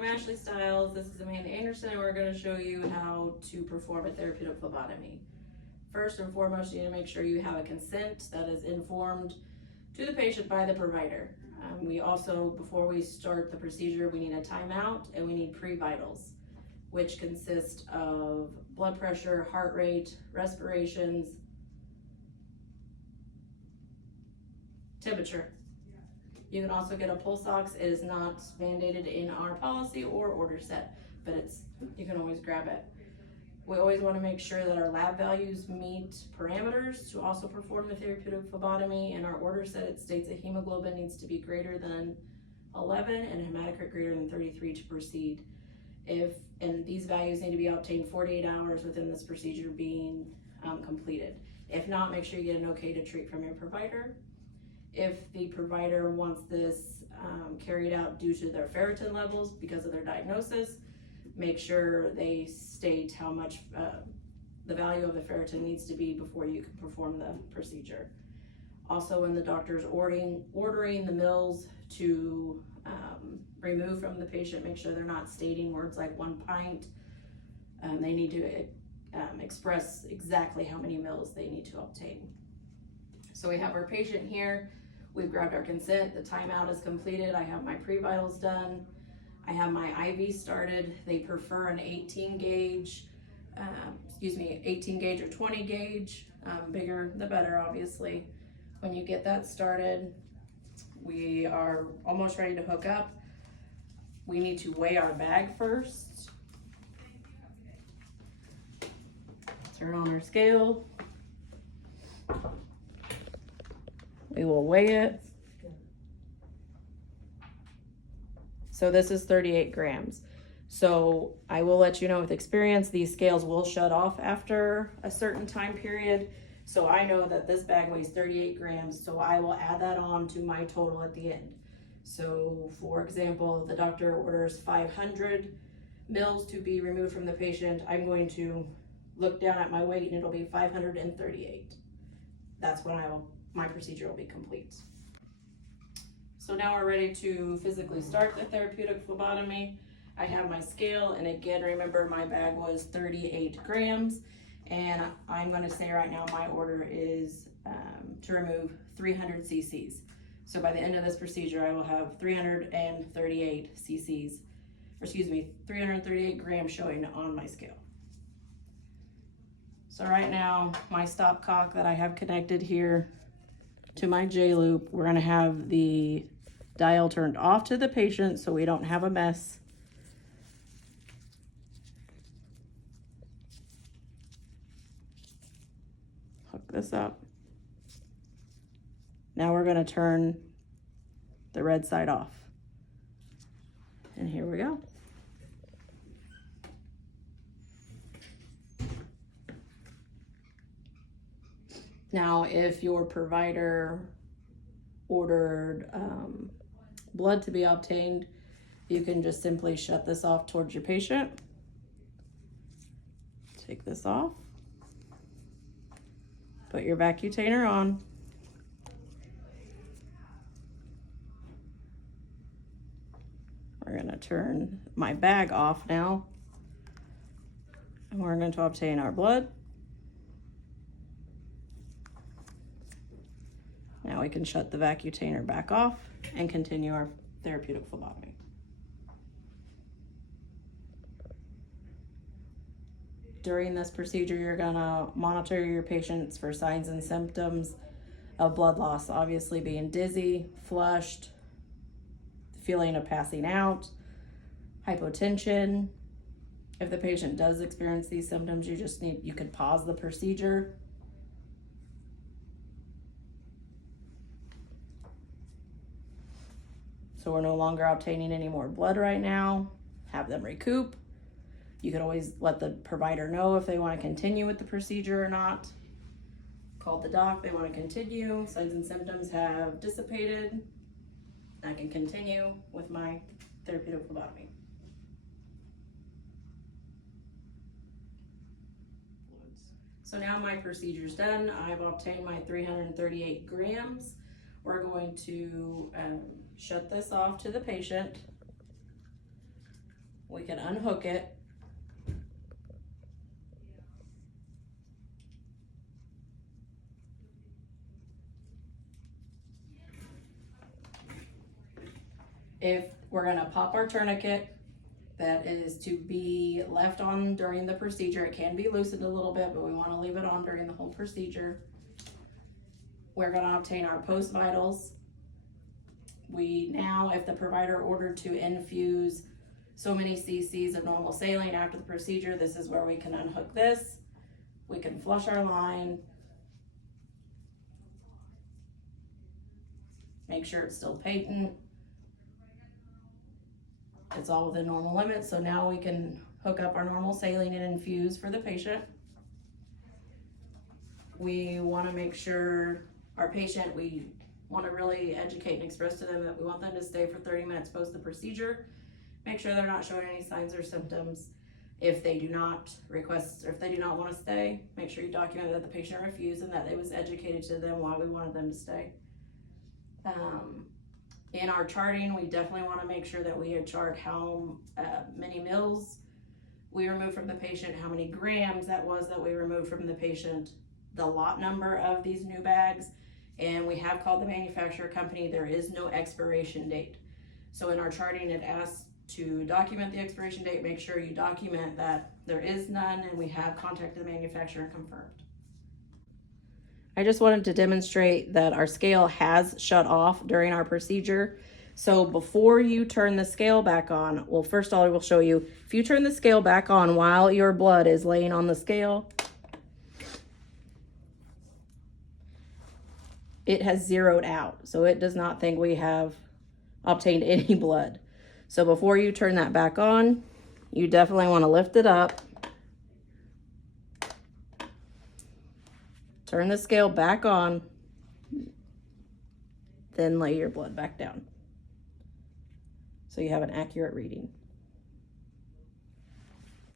I'm Ashley Stiles, this is Amanda Anderson, and we're going to show you how to perform a therapeutic phlebotomy. First and foremost, you need to make sure you have a consent that is informed to the patient by the provider. We also, before we start the procedure, we need a timeout and we need pre-vitals, which consist of blood pressure, heart rate, respirations, temperature. You can also get a pulse ox. It is not mandated in our policy or order set, but you can always grab it. We always want to make sure that our lab values meet parameters to also perform the therapeutic phlebotomy. In our order set, it states that hemoglobin needs to be greater than 11 and hematocrit greater than 33 to proceed. And these values need to be obtained 48 hours within this procedure being completed. If not, make sure you get an okay to treat from your provider. If the provider wants this carried out due to their ferritin levels because of their diagnosis, make sure they state how much the value of the ferritin needs to be before you can perform the procedure. Also, when the doctor's ordering the mils to remove from the patient, make sure they're not stating words like 1 pint. They need to express exactly how many mils they need to obtain. So we have our patient here. We've grabbed our consent. The timeout is completed. I have my pre-vitals done. I have my IV started. They prefer an 18 gauge or 20 gauge. Bigger the better, obviously. When you get that started, we are almost ready to hook up. We need to weigh our bag first. Turn on our scale. We will weigh it. So this is 38 grams. So I will let you know with experience, these scales will shut off after a certain time period. So I know that this bag weighs 38 grams, so I will add that on to my total at the end. So for example, the doctor orders 500 mils to be removed from the patient. I'm going to look down at my weight and it'll be 538. That's when my procedure will be complete. So now we're ready to physically start the therapeutic phlebotomy. I have my scale, and again, remember my bag was 38 grams, and I'm going to say right now my order is to remove 300 cc's. So by the end of this procedure, I will have 338 cc's, or excuse me, 338 grams showing on my scale. So right now, my stopcock that I have connected here to my J-loop, we're gonna have the dial turned off to the patient so we don't have a mess. Hook this up. Now we're gonna turn the red side off. And here we go. Now, if your provider ordered blood to be obtained, you can just simply shut this off towards your patient. Take this off. Put your vacutainer on. We're gonna turn my bag off now. And we're going to obtain our blood. Now we can shut the vacutainer back off and continue our therapeutic phlebotomy. During this procedure, you're gonna monitor your patients for signs and symptoms of blood loss, obviously being dizzy, flushed, feeling of passing out, hypotension. If the patient does experience these symptoms, you could pause the procedure. So we're no longer obtaining any more blood right now. Have them recoup. You can always let the provider know if they want to continue with the procedure or not. Call the doc, they want to continue. Signs and symptoms have dissipated. I can continue with my therapeutic phlebotomy. So now my procedure's done. I've obtained my 338 grams. We're going to shut this off to the patient. We can unhook it. If we're gonna pop our tourniquet, that is to be left on during the procedure. It can be loosened a little bit, but we wanna leave it on during the whole procedure. We're gonna obtain our post vitals. If the provider ordered to infuse so many cc's of normal saline after the procedure, this is where we can unhook this. We can flush our line. Make sure it's still patent. It's all within normal limits, so now we can hook up our normal saline and infuse for the patient. We want to make sure our patient, we want to really educate and express to them that we want them to stay for 30 minutes post the procedure. Make sure they're not showing any signs or symptoms. If they do not want to stay, make sure you document that the patient refused and that it was educated to them why we wanted them to stay. In our charting, we definitely want to make sure that we chart how many mils we removed from the patient, how many grams that was that we removed from the patient, the lot number of these new bags, and we have called the manufacturer company. There is no expiration date. So in our charting, it asks to document the expiration date. Make sure you document that there is none, and we have contacted the manufacturer and confirmed. I just wanted to demonstrate that our scale has shut off during our procedure. So before you turn the scale back on, well, first of all, I will show you, if you turn the scale back on while your blood is laying on the scale, it has zeroed out. So it does not think we have obtained any blood. So before you turn that back on, you definitely want to lift it up. Turn the scale back on, then lay your blood back down so you have an accurate reading.